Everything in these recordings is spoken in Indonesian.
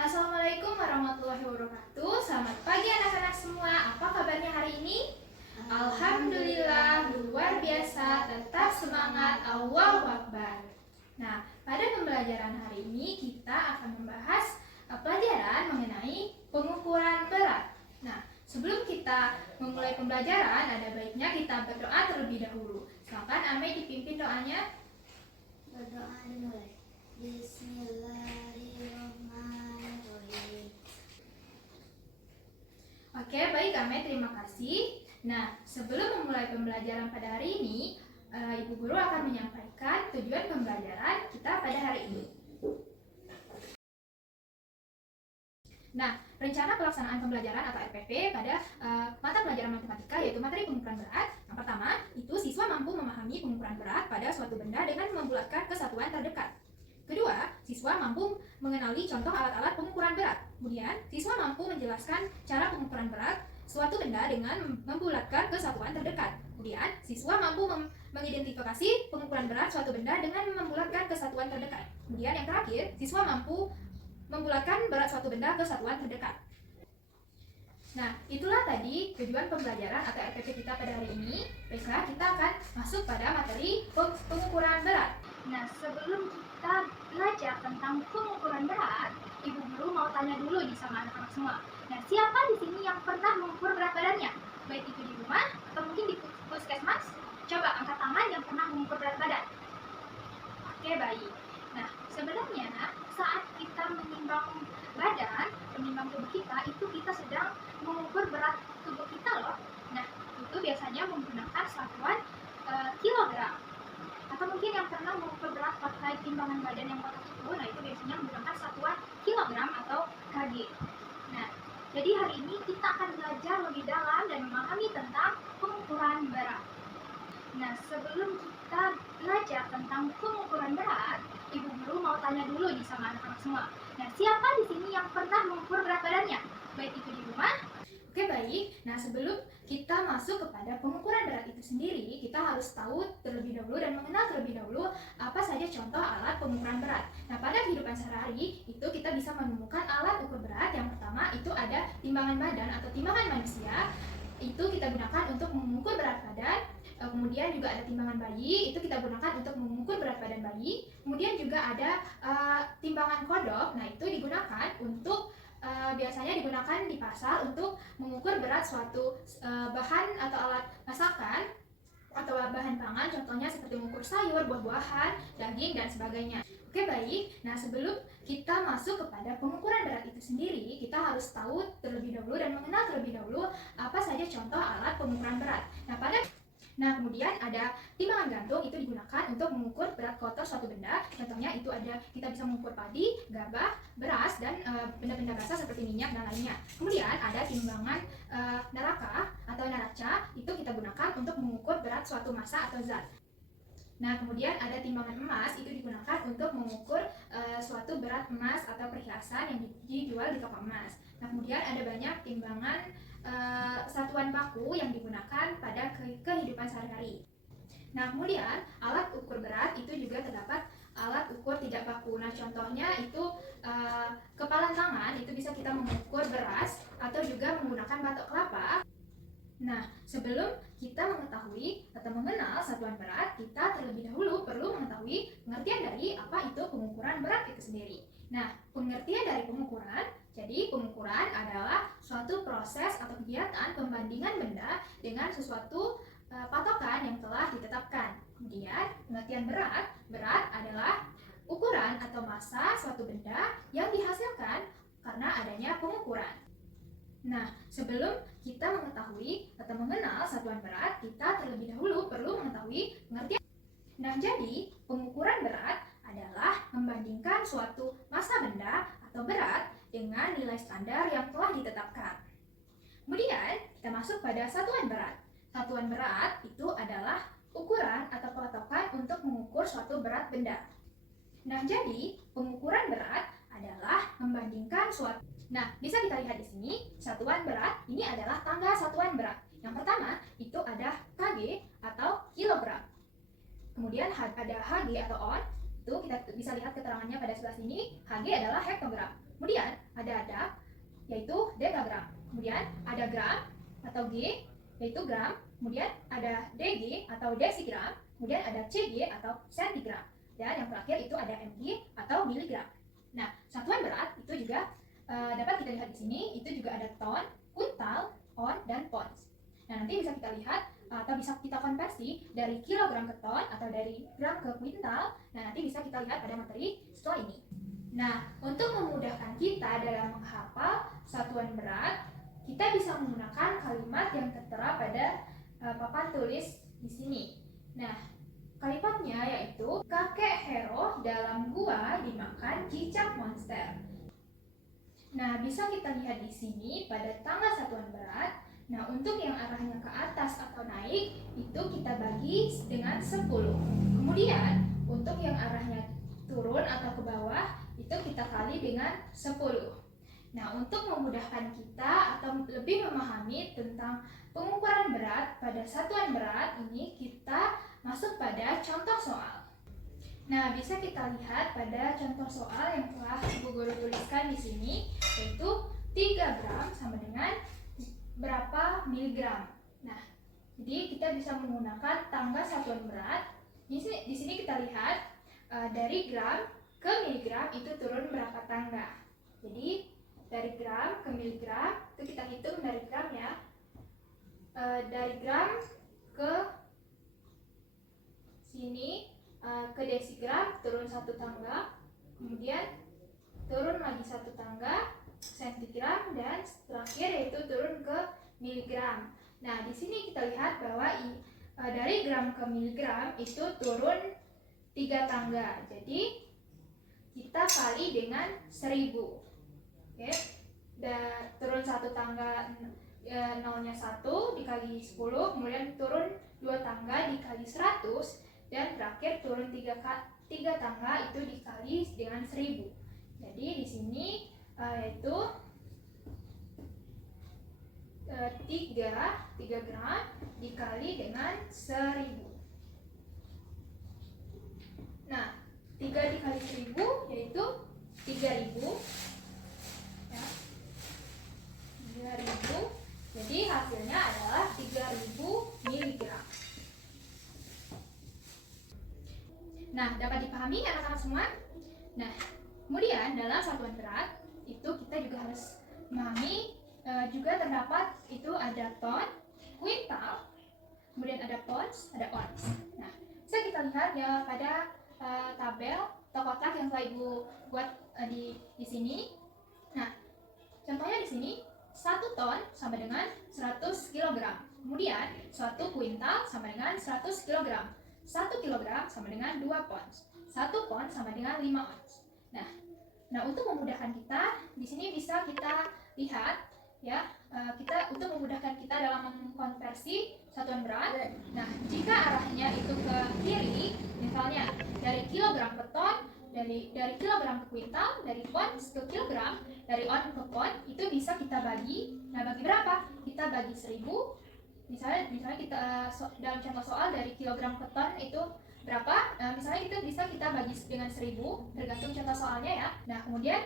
Assalamualaikum warahmatullahi wabarakatuh. Selamat pagi anak-anak semua. Apa kabarnya hari ini? Alhamdulillah, luar biasa. Tetap semangat. Allahu Akbar. Nah, pada pembelajaran hari ini kita akan membahas pelajaran mengenai pengukuran berat. Nah, sebelum kita memulai pembelajaran, ada baiknya kita berdoa terlebih dahulu. Silakan Ame dipimpin doanya. Berdoa dimulai. Bismillahirrahmanirrahim. Oke, baik Ame, terima kasih. Nah, sebelum memulai pembelajaran pada hari ini, Ibu Guru akan menyampaikan tujuan pembelajaran kita pada hari ini. Nah, rencana pelaksanaan pembelajaran atau RPP pada mata pelajaran matematika yaitu materi pengukuran berat. Yang pertama, itu siswa mampu memahami pengukuran berat pada suatu benda dengan membulatkan kesatuan terdekat. Kedua, siswa mampu mengenali contoh alat-alat pengukuran berat. Kemudian, siswa mampu menjelaskan cara pengukuran berat suatu benda dengan membulatkan kesatuan terdekat. Kemudian, siswa mampu mengidentifikasi pengukuran berat suatu benda dengan membulatkan kesatuan terdekat. Kemudian, yang terakhir, siswa mampu membulatkan berat suatu benda ke satuan terdekat. Nah, itulah tadi tujuan pembelajaran atau RPP kita pada hari ini. Baiklah, kita akan masuk pada materi pengukuran berat. Nah, sebelum kita belajar tentang pengukuran berat, Ibu Guru mau tanya dulu di sama anak-anak semua. Nah, siapa di sini yang pernah mengukur berat badannya? Baik itu di rumah atau mungkin di puskesmas? Coba angkat tangan yang pernah mengukur berat badan. Oke, baik. Nah, sebenarnya saat kita menimbang badan, menimbang tubuh kita, itu kita sedang mengukur berat tubuh kita loh. Nah, itu biasanya menggunakan satuan kilogram. Atau mungkin yang pernah mengukur berat pakai timbangan badan yang kotak itu, nah itu biasanya menggunakan satuan kilogram atau kg. Nah, jadi hari ini kita akan belajar lebih dalam dan memahami tentang pengukuran berat. Nah, sebelum kita belajar tentang pengukuran berat, Ibu Guru mau tanya dulu di sama anak-anak semua. Nah, siapa di sini yang pernah mengukur berat badannya? Baik itu di rumah. Oke, baik. Nah, sebelum kita masuk kepada pengukuran berat itu sendiri, kita harus tahu terlebih dahulu dan mengenal terlebih dahulu apa saja contoh alat pengukuran berat. Nah, pada kehidupan sehari-hari itu kita bisa menemukan alat ukur berat. Yang pertama itu ada timbangan badan atau timbangan manusia. Itu kita gunakan untuk mengukur berat badan. Kemudian juga ada timbangan bayi, itu kita gunakan untuk mengukur berat badan bayi. Kemudian juga ada timbangan kodok, nah itu digunakan untuk biasanya digunakan di pasar untuk mengukur berat suatu bahan atau alat masakan atau bahan pangan, contohnya seperti mengukur sayur, buah-buahan, daging, dan sebagainya. Oke, baik. Nah, sebelum kita masuk kepada pengukuran berat itu sendiri, kita harus tahu terlebih dahulu dan mengenal terlebih dahulu apa saja contoh alat pengukuran berat. Nah, kemudian ada timbangan gantung, itu digunakan untuk mengukur berat kotor suatu benda. Contohnya itu ada, kita bisa mengukur padi, gabah, beras, dan benda-benda basah seperti minyak dan lainnya. Kemudian ada timbangan neraka atau neraca, itu kita gunakan untuk mengukur berat suatu massa atau zat. Nah, kemudian ada timbangan emas, itu digunakan untuk mengukur suatu berat emas atau perhiasan yang dijual di toko emas. Nah, kemudian ada banyak timbangan satuan baku yang digunakan pada kehidupan sehari-hari. Nah, kemudian alat ukur berat itu juga terdapat alat ukur tidak baku. Nah, contohnya itu kepalan tangan, itu bisa kita mengukur beras atau juga menggunakan batok kelapa. Nah, sebelum kita mengetahui atau mengenal satuan berat, kita terlebih dahulu perlu mengetahui pengertian dari apa itu pengukuran berat itu sendiri. Nah, pengertian dari pengukuran, jadi pengukuran adalah suatu proses atau kegiatan pembandingan benda dengan sesuatu patokan yang telah ditetapkan. Kemudian, pengertian berat adalah ukuran atau massa suatu benda yang dihasilkan karena adanya pengukuran. Nah, sebelum kita mengetahui atau mengenal satuan berat, kita terlebih dahulu perlu mengetahui pengertian. Nah, jadi pengukuran berat adalah membandingkan suatu massa benda atau berat dengan nilai standar yang telah ditetapkan. Kemudian, kita masuk pada satuan berat. Satuan berat itu adalah ukuran atau patokan untuk mengukur suatu berat benda. Nah, jadi pengukuran berat adalah membandingkan suatu. Nah, bisa kita lihat di sini, satuan berat ini adalah tangga satuan berat. Yang pertama, itu ada kg atau kilogram. Kemudian ada Hg atau on, itu kita bisa lihat keterangannya pada sebelah sini, Hg adalah hektogram. Kemudian ada dak, yaitu dekagram. Kemudian ada gram atau G, yaitu gram. Kemudian ada DG atau desigram. Kemudian ada CG atau sentigram. Dan yang terakhir itu ada mg atau miligram. Nah, satuan berat itu juga dapat kita lihat di sini. Itu juga ada ton, kuntal, on, dan pounds. Nah, nanti bisa kita lihat atau bisa kita konversi dari kilogram ke ton atau dari gram ke kuintal. Nah, nanti bisa kita lihat pada materi setelah ini. Nah, untuk memudahkan kita dalam menghafal satuan berat, kita bisa menggunakan kalimat yang tertera pada papan tulis di sini. Nah, kalimatnya yaitu kakek Hero dalam gua dimakan cicak monster. Nah, bisa kita lihat di sini pada tangga satuan berat. Nah, untuk yang arahnya ke atas atau naik, itu kita bagi dengan 10. Kemudian, untuk yang arahnya turun atau ke bawah, itu kita kali dengan 10. Nah, untuk memudahkan kita atau lebih memahami tentang pengukuran berat pada satuan berat ini, kita masuk pada contoh soal. Nah, bisa kita lihat pada contoh soal yang telah Ibu Guru tuliskan di sini, yaitu 3 gram sama dengan berapa miligram. Nah, jadi kita bisa menggunakan tangga satuan berat. Di sini kita lihat dari gram ke miligram itu turun berapa tangga. Jadi dari gram ke miligram itu kita hitung dari gram ya. Dari gram ke sini ke desigram turun 1 tangga, kemudian turun lagi 1 tangga, sentigram, dan terakhir yaitu turun ke miligram. Nah, di sini kita lihat bahwa dari gram ke miligram itu turun 3 tangga. Jadi kita kali dengan 1000. Oke. Dan turun 1 tangga, nolnya 1 dikali 10, kemudian turun 2 tangga dikali 100, dan terakhir turun 3 tangga itu dikali dengan 1000. Jadi di sini yaitu 3 gram dikali dengan 1000. Nah, 3 dikali 1000 yaitu 3000 ya. 3000. Jadi hasilnya adalah 3000 miligram. Nah, dapat dipahami anak-anak semua? Nah, kemudian dalam satuan berat itu kita juga harus memahami juga terdapat itu ada ton, kuintal, kemudian ada pounds, ada ounce. Nah, bisa kita lihat ya pada tabel atau kotak yang telah Ibu buat di sini. Nah, contohnya di sini 1 ton sama dengan 100 kg. Kemudian 1 kuintal sama dengan 100 kg. 1 kilogram sama dengan 2 pounds. 1 pound sama dengan 5 ounce. Nah, untuk memudahkan kita, di sini bisa kita lihat ya, kita untuk memudahkan kita dalam mengkonversi satuan berat. Nah, jika arahnya itu ke kiri, misalnya dari kilogram ke ton, dari kilogram ke kuintal, dari pounds ke kilogram, dari ounce ke pound, itu bisa kita bagi. Nah, bagi berapa? Kita bagi 1000. Misalnya kita dalam contoh soal dari kilogram ke ton itu berapa? Misalnya itu bisa kita bagi dengan 1000, tergantung contoh soalnya ya. Nah, kemudian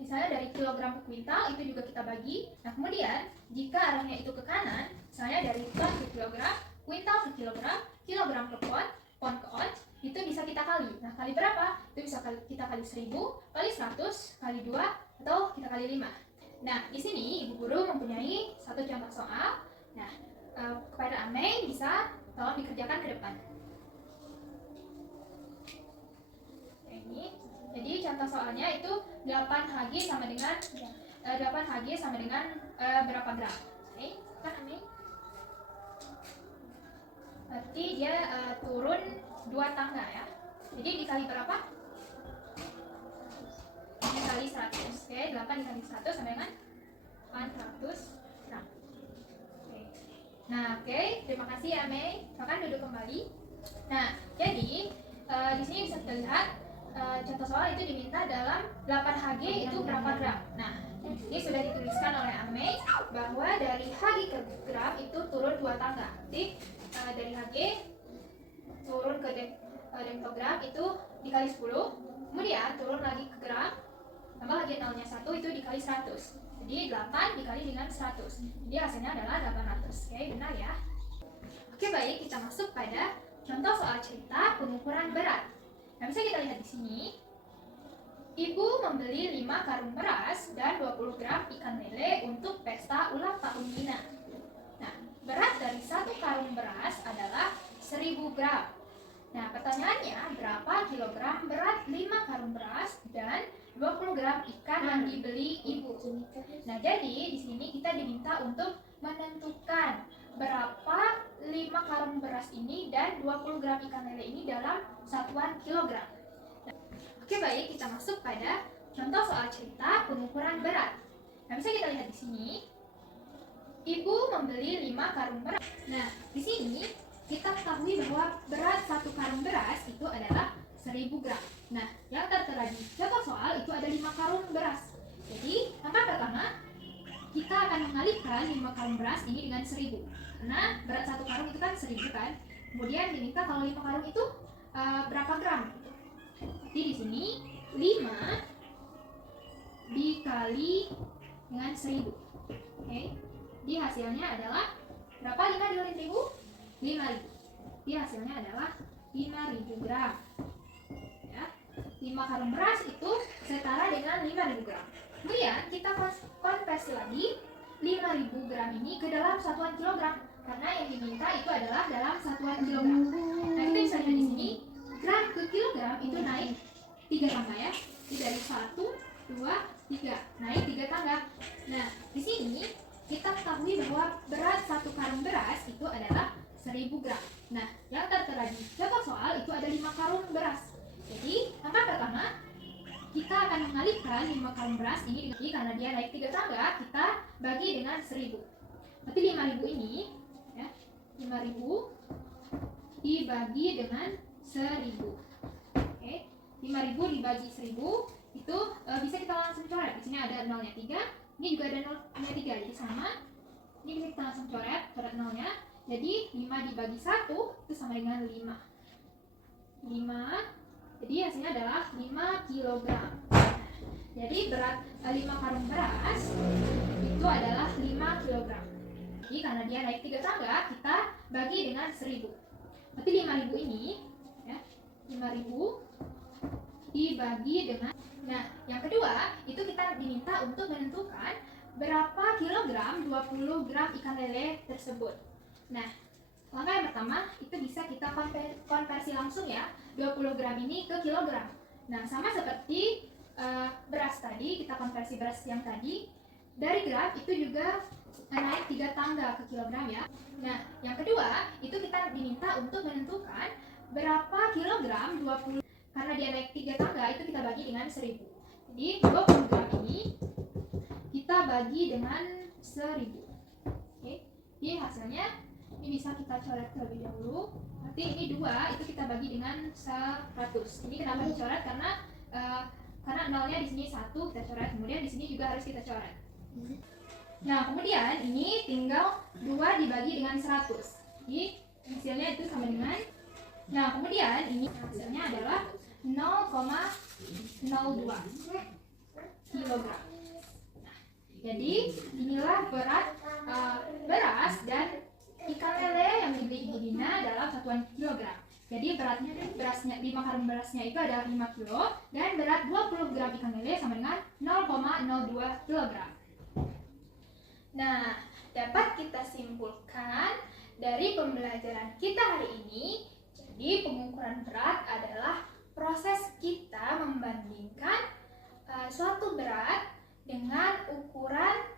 misalnya dari kilogram ke kuintal itu juga kita bagi. Nah, kemudian jika arahnya itu ke kanan, misalnya dari ton ke kilogram, kuintal ke kilogram, kilogram ke pound, pound ke ounce, itu bisa kita kali. Nah, kali berapa? Itu bisa kita kali 1000, kali 100, kali 2, atau kita kali 5. Nah, di sini Ibu Guru mempunyai satu contoh soal. Nah, kepada Amei bisa tolong dikerjakan ke depan. Ini, jadi contoh soalnya itu 8 Hg sama dengan 8 Hg sama dengan berapa gram? Oke, kan Amei? Berarti dia turun 2 tangga ya. Jadi dikali berapa? Dikali 100. Oke, 8 dikali 100 sama dengan 400 gram. Oke. Nah, oke, terima kasih ya Mei. Silakan duduk kembali. Nah, jadi di sini bisa kita lihat contoh soal itu diminta dalam 8 Hg itu berapa gram. Nah, ini sudah dituliskan oleh Amei bahwa dari Hg ke gram itu turun 2 tangga. Jadi dari Hg turun ke dektogram itu dikali 10, kemudian turun lagi ke gram tambah lagi nolnya 1 itu dikali 100. Jadi 8 dikali dengan 100. Jadi hasilnya adalah 800. Oke, benar ya? Oke, baik, kita masuk pada contoh soal cerita pengukuran berat. Nah, bisa kita lihat di sini. Ibu membeli 5 karung beras dan 20 gram ikan lele untuk pesta ulang tahun Nina. Nah, berat dari 1 karung beras adalah 1000 gram. Nah, pertanyaannya, berapa kilogram berat 5 karung beras dan 20 gram ikan yang dibeli ibu? Nah, jadi di sini kita diminta untuk menentukan berapa 5 karung beras ini dan 20 gram ikan lele ini dalam satuan kilogram. Oke, baik, kita masuk pada contoh soal cerita pengukuran berat. Nah, bisa kita lihat di sini. Ibu membeli 5 karung beras. Nah, di sini kita ketahui bahwa berat 1 karung beras itu adalah 1000 gram. Nah, yang tertera di contoh soal itu ada 5 karung beras. Jadi, langkah pertama, kita akan mengalihkan 5 karung beras ini dengan 1000. Karena berat 1 karung itu kan 1000 kan. Kemudian diminta kalau 5 karung itu berapa gram? Jadi di sini 5 dikali dengan 1000. Oke. Di hasilnya adalah berapa 5 dikali 1000? 5000. Di hasilnya adalah 5000 gram. Ya. 5 karung beras itu setara dengan 5000 gram. Kemudian kita konversi lagi 5000 gram ini ke dalam satuan kilogram. Karena yang diminta itu adalah dalam satuan kilogram. Nah, kita bisa lihat di sini gram ke kilogram itu naik 3 tangga ya. Jadi dari 1, 2, 3. Naik 3 tangga. Nah, di sini kita ketahui bahwa berat 1 karung beras itu adalah 1000 gram. Nah, yang tertera di contoh soal itu ada 5 karung beras. Jadi, langkah pertama, kita akan mengalihkan 5 karung beras ini dengan karena dia naik 3 tangga, kita bagi dengan 1000. Berarti 5000 ini, ya, 5000 dibagi dengan 1000. Oke, 5000 dibagi 1000 itu bisa kita langsung coret. Di sini ada nolnya 3, ini juga ada nolnya 3, jadi sama. Ini bisa kita langsung coret nolnya. Jadi 5 dibagi 1 itu sama dengan 5. 5, jadi hasilnya adalah 5 kg. Jadi berat 5 karung beras itu adalah 5 kg. Jadi karena dia naik 3 tangga, kita bagi dengan 1000. Berarti 5000 ini, ya, 5000 dibagi dengan. Nah, yang kedua itu kita diminta untuk menentukan berapa kilogram 20 gram ikan lele tersebut. Nah, langkah yang pertama itu bisa kita konversi langsung ya, 20 gram ini ke kilogram. Nah, sama seperti beras tadi, kita konversi beras yang tadi dari gram itu juga naik 3 tangga ke kilogram ya. Nah, yang kedua itu kita diminta untuk menentukan berapa kilogram 20, karena dia naik 3 tangga itu kita bagi dengan 1000. Jadi 20 gram ini kita bagi dengan 1000. Oke. Jadi hasilnya ini bisa kita coret terlebih dahulu. Nanti ini 2 itu kita bagi dengan 100. Ini kenapa dicoret? Karena nolnya di sini 1 kita coret, kemudian di sini juga harus kita coret. Nah, kemudian ini tinggal 2 dibagi dengan 100. Jadi hasilnya itu sama dengan. Nah, kemudian ini hasilnya adalah 0,02 kilogram. Jadi inilah berat beras dan ikan lele yang dibeli Ibu Dina dalam satuan kilogram. Jadi beratnya berasnya 5 karung berasnya itu adalah 5 kilo dan berat 20 gram ikan lele sama dengan 0,02 kilogram. Nah, dapat kita simpulkan dari pembelajaran kita hari ini, jadi pengukuran berat adalah proses kita membandingkan suatu berat dengan ukuran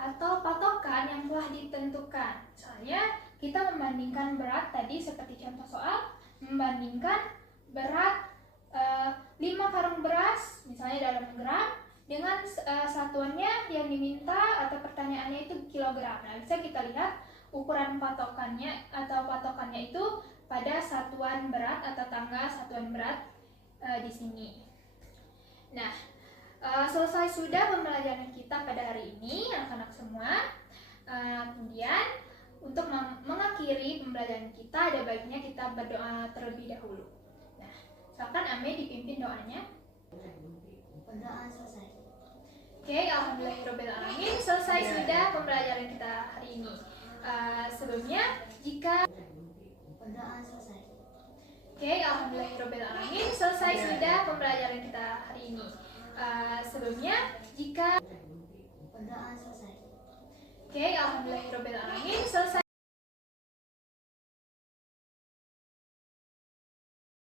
atau patokan yang telah ditentukan. Misalnya kita membandingkan berat tadi seperti contoh soal, membandingkan berat 5 karung beras misalnya dalam gram dengan satuannya yang diminta atau pertanyaannya itu kilogram. Nah, bisa kita lihat ukuran patokannya atau patokannya itu pada satuan berat atau tangga satuan berat di sini. Nah, selesai sudah pembelajaran kita pada hari ini anak-anak semua. Kemudian untuk mengakhiri pembelajaran kita ada baiknya kita berdoa terlebih dahulu. Nah, silakan Ame dipimpin doanya. Berdoa selesai. Oke, alhamdulillahirobbilalamin. Selesai sudah pembelajaran kita hari ini. Sebelumnya, jika Berdoa selesai. Oke, alhamdulillahirobbilalamin. Selesai sudah pembelajaran kita hari ini. Sebelumnya, jika Berdoa selesai. Oke, alhamdulillahirobbilalamin. Selesai